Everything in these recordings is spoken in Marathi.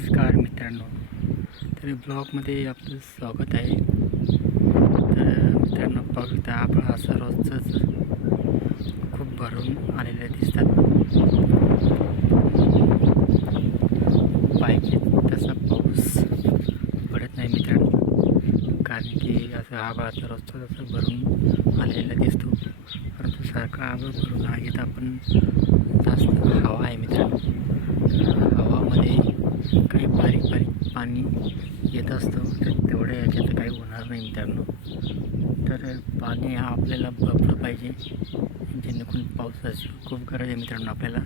नमस्कार मित्रांनो. तर ब्लॉगमध्ये आपलं स्वागत आहे. तर मित्रांनो बघता आपण असं रोजच खूप भरून आलेले दिसतात. पाहिजे तसा पाऊस पडत नाही मित्रांनो. कारण की असं आभाळाचा रोजचा असं भरून आलेला दिसतो. परंतु सारखा आभाळ भरून आहे तर आपण जास्त हवा आहे मित्रांनो. हवामध्ये काही बारीक बारीक पाणी येत असतं तर तेवढ्या याच्यात काही होणार नाही मित्रांनो. तर पाणी हा आपल्याला भरपूर पाहिजे. जेणेकरून पावसाची खूप गरज आहे मित्रांनो आपल्याला.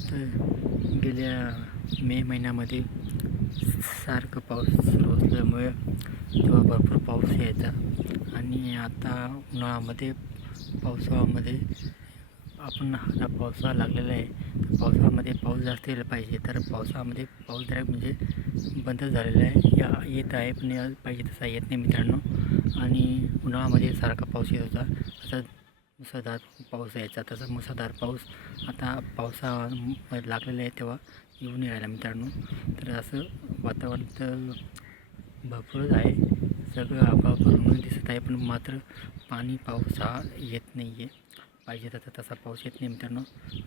तर गेल्या मे महिन्यामध्ये सारखं पाऊस सुरू असल्यामुळे तेव्हा भरपूर पाऊस यायचा. आणि आता उन्हाळ्यामध्ये पावसाळ्यामध्ये आपण आता पावसाळा लागलेला आहे पावसामध्ये पावसाळ्यामध्ये पाऊस जास्त यायला पाहिजे. तर पावसामध्ये पाऊस डायरेक्ट म्हणजे बंद झालेला आहे. या येत आहे पण या पाहिजे तसा येत नाही मित्रांनो. आणि उन्हाळ्यामध्ये सारखा पाऊस येत होता. असा मुसळधार पाऊस यायचा. तसा मुसळधार पाऊस आता पावसामध्ये लागलेला आहे तेव्हा येऊन राहिला मित्रांनो. तर असं वातावरण तर भरपूरच आहे. सगळं आभाळ भरून दिसत आहे पण मात्र पाणी पाऊस हा येत नाही आहे पाहिजे तसा तसा पाऊस येत नाही मित्रांनो.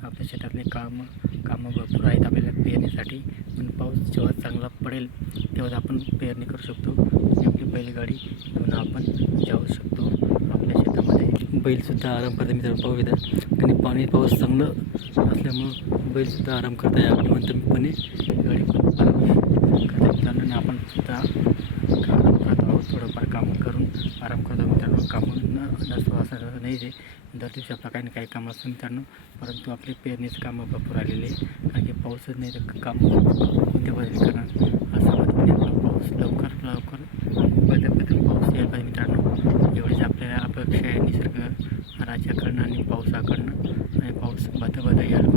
आपल्या शेतातले कामं कामं भरपूर आहेत आपल्याला पेरणीसाठी. पण पाऊस जेव्हा चांगला पडेल तेव्हाच आपण पेरणी करू शकतो. आपली बैलगाडी घेऊन आपण जाऊ शकतो आपल्या शेतामध्ये. बैलसुद्धा आराम करते मित्रांनो पाहू येतात आणि पाणी पाऊस चांगलं असल्यामुळं बैलसुद्धा आराम करता यावं निमंतपणे गाडी पण आराम करता मित्रांनो. आणि आपण सुद्धा आराम करत आहोत. थोडंफार काम करून आराम करतो मित्रांनो. कामं न असं नाही जे. दर दिवशी आपलं काही ना काही काम असतं मित्रांनो परंतु आपले पेरणीचं कामं भरपूर आलेले कारण की पाऊसच नाही तर काम कोणत्या पद्धतीने करणार? असं आपला पाऊस लवकर लवकर बदल बदल पाऊस यायला पाहिजे मित्रांनो. एवढीच आपल्याला अपेक्षा आहे निसर्ग राज्याकडनं आणि पावसाकडनं. आणि पाऊस बदल बदल यायला